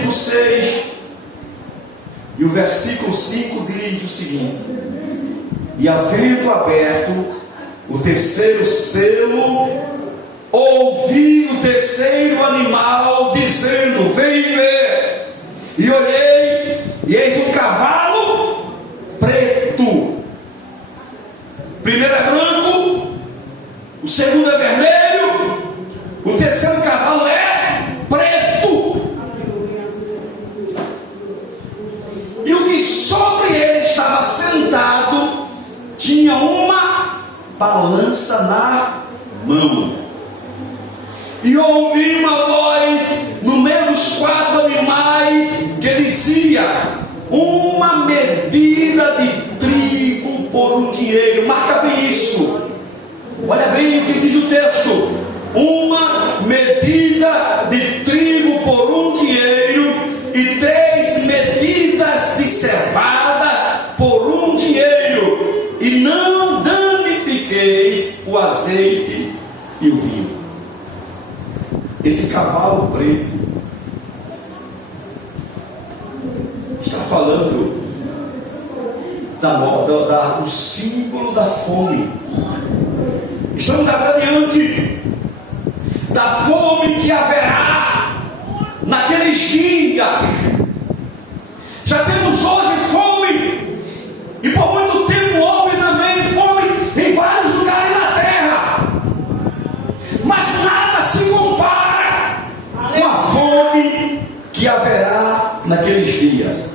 capítulo 6, e o versículo 5 diz o seguinte: e havendo aberto o terceiro selo, ouvi o terceiro animal dizendo: vem ver. E olhei, e eis um cavalo preto. Primeiro é branco, o segundo é vermelho, o terceiro cavalo é preto. E o que sobre ele estava sentado tinha uma balança na mão. E ouvi uma voz no meio dos 4 animais que dizia: uma medida de trigo por um dinheiro. Marca bem isso. Olha bem o que diz o texto: uma medida de trigo por um dinheiro e 3 medidas de cevada por um dinheiro, e não danifiqueis o azeite e o vinho. Esse cavalo preto está falando do símbolo da fome. Estamos agora diante da fome que haverá naqueles dias. Já temos hoje fome, e por muito tempo houve também fome em vários lugares da terra, mas nada se compara com a fome que haverá naqueles dias.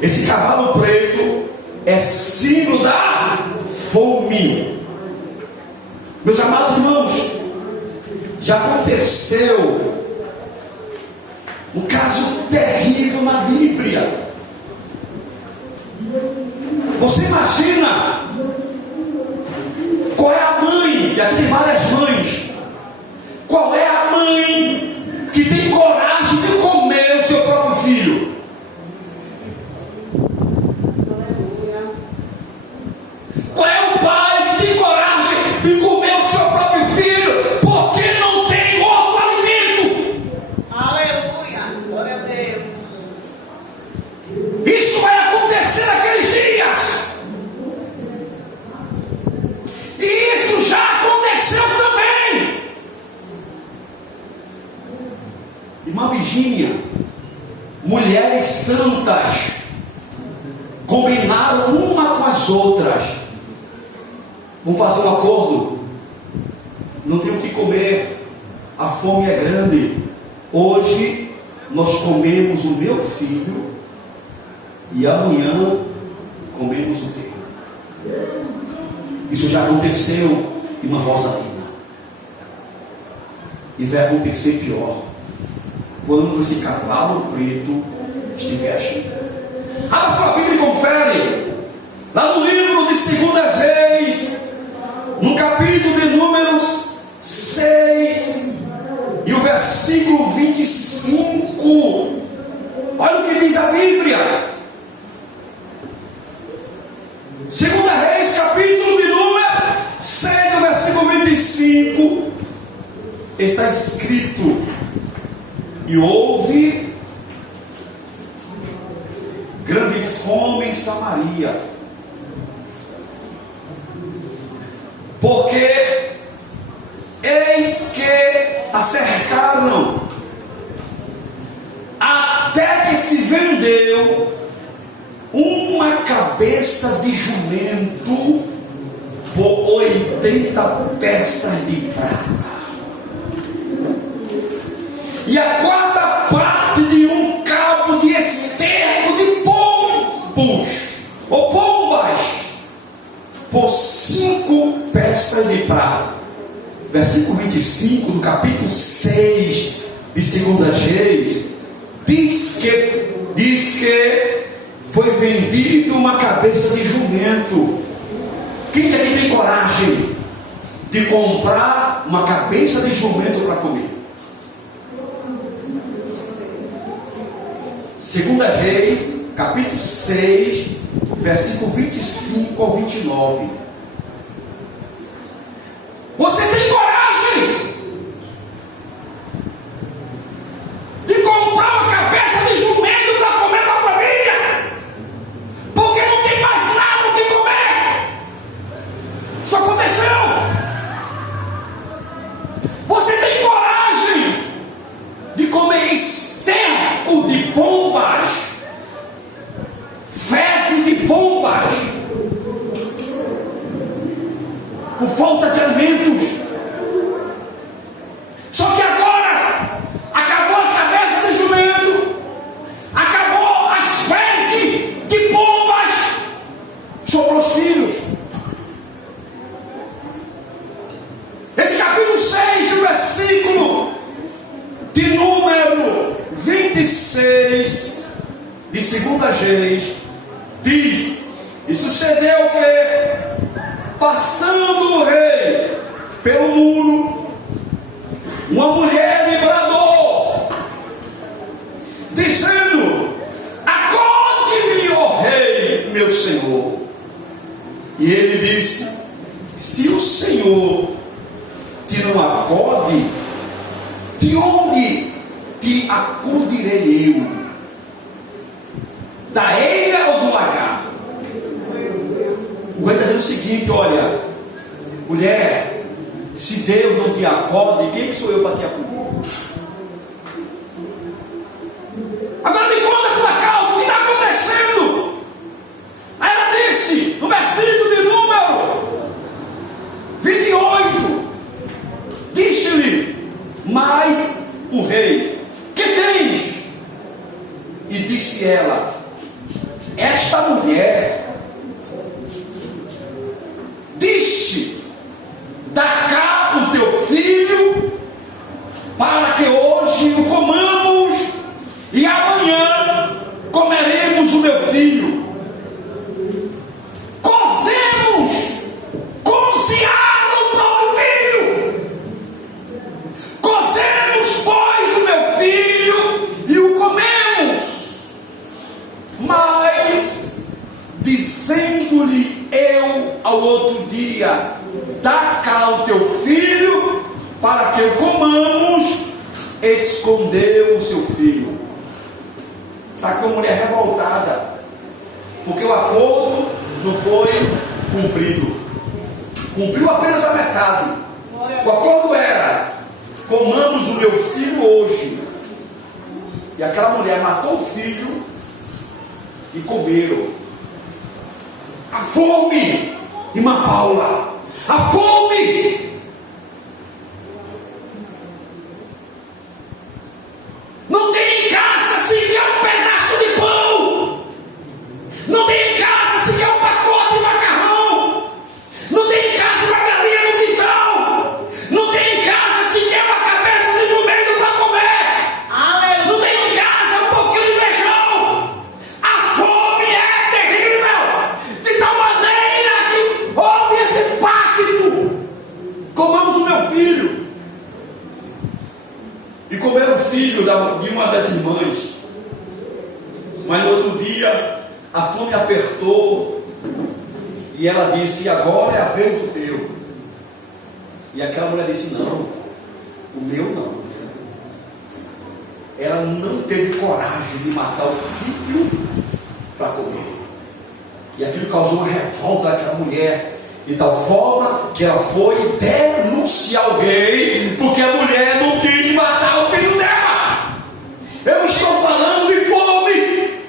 Esse cavalo preto é símbolo da fome. Meus amados irmãos, já aconteceu um caso terrível na Bíblia. Você imagina qual é a mãe, e aqui tem várias mães, qual é a mãe que tem coragem de comer o seu próprio filho? Qual é o pai que tem coragem de comer o seu próprio filho porque não tem outro alimento? Aleluia, glória a Deus. Isso vai acontecer naqueles dias. E isso já aconteceu também. Irmã Virgínia, mulheres santas combinaram uma com as outras. Vamos fazer um acordo. Não tem o que comer, a fome é grande. Hoje nós comemos o meu filho e amanhã comemos o teu. Isso já aconteceu, irmã Rosalina, e vai acontecer pior quando esse cavalo preto estiver agindo. Abra tua Bíblia e confere lá no livro de 2 Reis, no capítulo de Números 6 e o versículo 25. Olha o que diz a Bíblia. 2 Reis, capítulo de número 6, versículo 25, está escrito: e houve grande fome em Samaria, porque eis que a cercaram, até que se vendeu uma cabeça de jumento por 80 peças de prata, e a 4ª parte de um cabo de esterco de pombos ou pombas por 5 peças de prata. Versículo 25 do capítulo 6 de 2 Reis diz que foi vendido uma cabeça de jumento. Quem aqui tem coragem de comprar uma cabeça de jumento para comer? 2 Reis, capítulo 6, versículo 25 ao 29. Você tem coragem de comprar uma cabeça de jumento 26 de 2 Reis, diz: e sucedeu que, passando o rei pelo muro, uma mulher lhe bradou, dizendo: acorde-me, ó rei, meu senhor. E ele disse: se o Senhor te não acode, de onde te acudirei eu? Da eira ou do lagar? O rei está dizendo o seguinte: olha, mulher, se Deus não te acode, quem sou eu para te acudir? Agora me conta a tua causa, o que está acontecendo? Aí ela disse, no versículo de número 28, disse-lhe mais o rei: que tens? E disse ela: esta mulher disse: dá cá o teu filho, para que hoje o comamos, e amanhã comeremos o meu filho. Cozearam o próprio filho. Cozemos, pois, o meu filho e o comemos. Mas, dizendo-lhe eu ao outro dia: dá cá o teu filho, para que o comamos, escondeu o seu filho. Está aqui uma mulher revoltada, porque o acordo não foi cumprido. Cumpriu apenas a metade. O acordo era: comamos o meu filho hoje. E aquela mulher matou o filho e comeram. A fome, irmã Paula, a fome. Não tem em casa sequer um pedaço de pão. Não tem em casa sequer um pacote de macarrão. Não tem em casa uma galinha no quintal. Não tem em casa sequer uma cabeça de jumento para comer. Aleluia. Não tem em casa um pouquinho de feijão. A fome é terrível, de tal maneira que houve esse pacto: comamos o meu filho. E comeram o filho de uma das irmãs. Mas no outro dia a fome apertou, e ela disse: agora é a vez do teu. E aquela mulher disse: não, o meu não. Ela não teve coragem de matar o filho para comer. E aquilo causou uma revolta daquela mulher, de tal forma que ela foi denunciar o rei, porque a mulher não quis matar o filho dela. Eu estou falando de fome.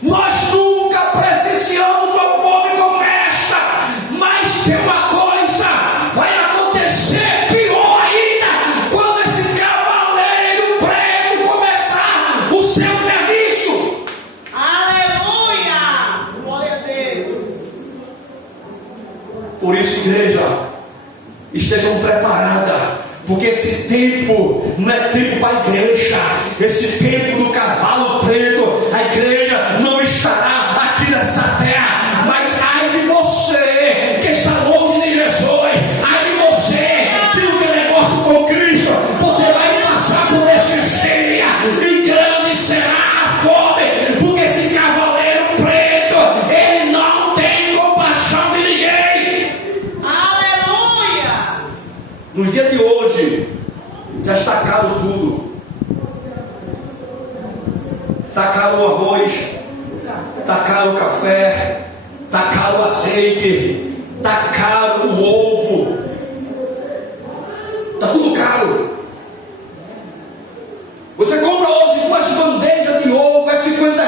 Nós nunca presenciamos uma fome como esta, mas tem uma coisa: vai acontecer pior ainda quando esse cavaleiro preto começar o seu serviço. Aleluia. Glória a Deus. Por isso, igreja, estejam preparadas, porque esse tempo não é tempo para a igreja. Esse tempo do cavalo preto, a igreja não estará aqui nessa terra. Mas ai de você que está longe de Jesus, ai de você que não tem negócio com Cristo, você vai passar por esse dia, e grande será a fome, porque esse cavaleiro preto, ele não tem compaixão de ninguém. Aleluia. Nos dias de hoje, já está caro tudo. Está caro o arroz, está caro o café, está caro o azeite, está caro o ovo, está tudo caro. Você compra hoje 2 bandejas de ovo, é R$50.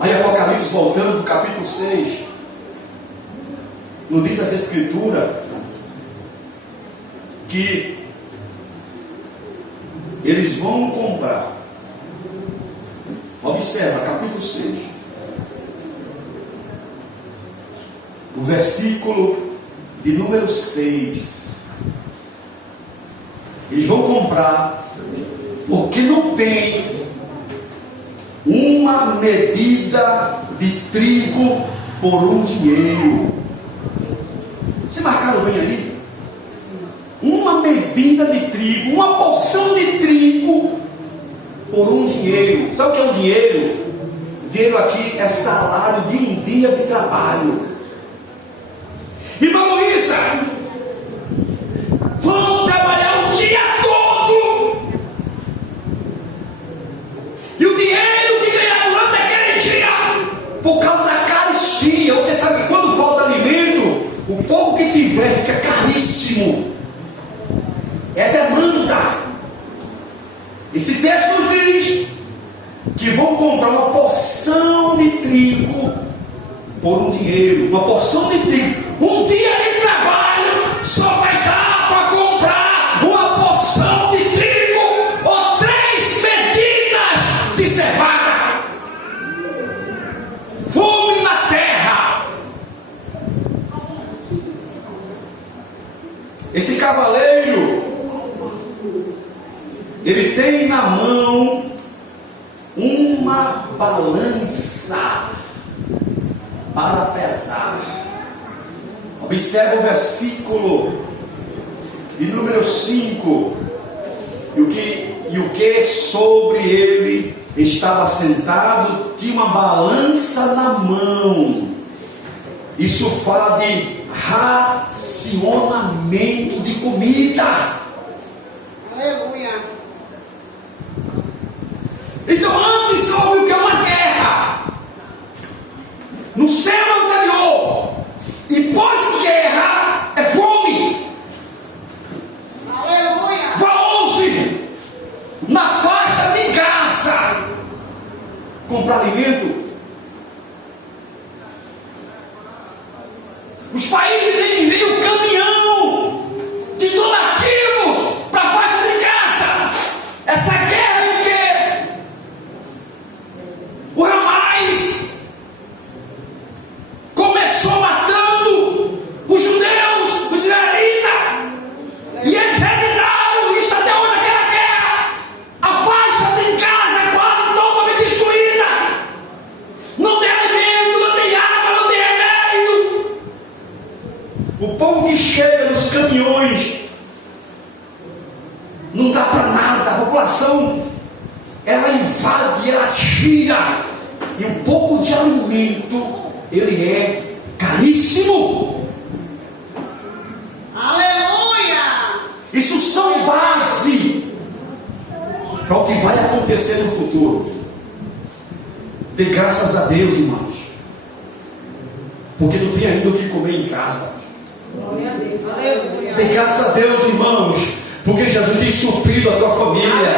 Aí Apocalipse, voltando, capítulo 6, não diz essa escritura que eles vão comprar. Observa, capítulo 6. o versículo de número 6. Eles vão comprar, porque não tem uma medida de trigo por um dinheiro. Vocês marcaram bem ali? Uma medida de trigo, uma porção de trigo por um dinheiro. Sabe o que é um dinheiro? O dinheiro aqui é salário de um dia de trabalho. Irmão Luísa, vão trabalhar o dia todo, e o dinheiro que ganhar durante aquele dia, por causa da carestia. Você sabe que quando falta alimento, o pouco que tiver fica caríssimo. É demanda. Esse texto nos diz que vão comprar uma porção de trigo por um dinheiro. Uma porção de trigo. Um dia de trabalho só vai dar para comprar uma porção de trigo ou 3 medidas de cevada. Fome na terra. Esse cavaleiro, ele tem na mão uma balança para pesar. Observe o versículo de número 5. E o que sobre ele estava sentado tinha uma balança na mão. Isso fala de racionamento de comida. Aleluia. Então antes houve o que é uma guerra no século anterior, e pós-guerra é fome. Aleluia. Falou-se na faixa de Gaza comprar alimento. Os países enviam caminhão de donativos para a faixa de Gaza. Essa guerra em que o Hamas começou matando os judeus, os israelitas, e eles revidaram isso até hoje. Aquela guerra, a faixa de Gaza é quase totalmente destruída. Não tem alimento, não tem água, não tem remédio. O pão que chega nos caminhões não dá para nada. A população, ela invade, ela tira, e um pouco de alimento, ele é caríssimo. Aleluia. Isso são base para o que vai acontecer no futuro. Dê graças a Deus, irmãos, porque não tem ainda o que comer em casa. Glória a Deus. Aleluia. Dê graças a Deus, irmãos, porque Jesus tem suprido a tua família.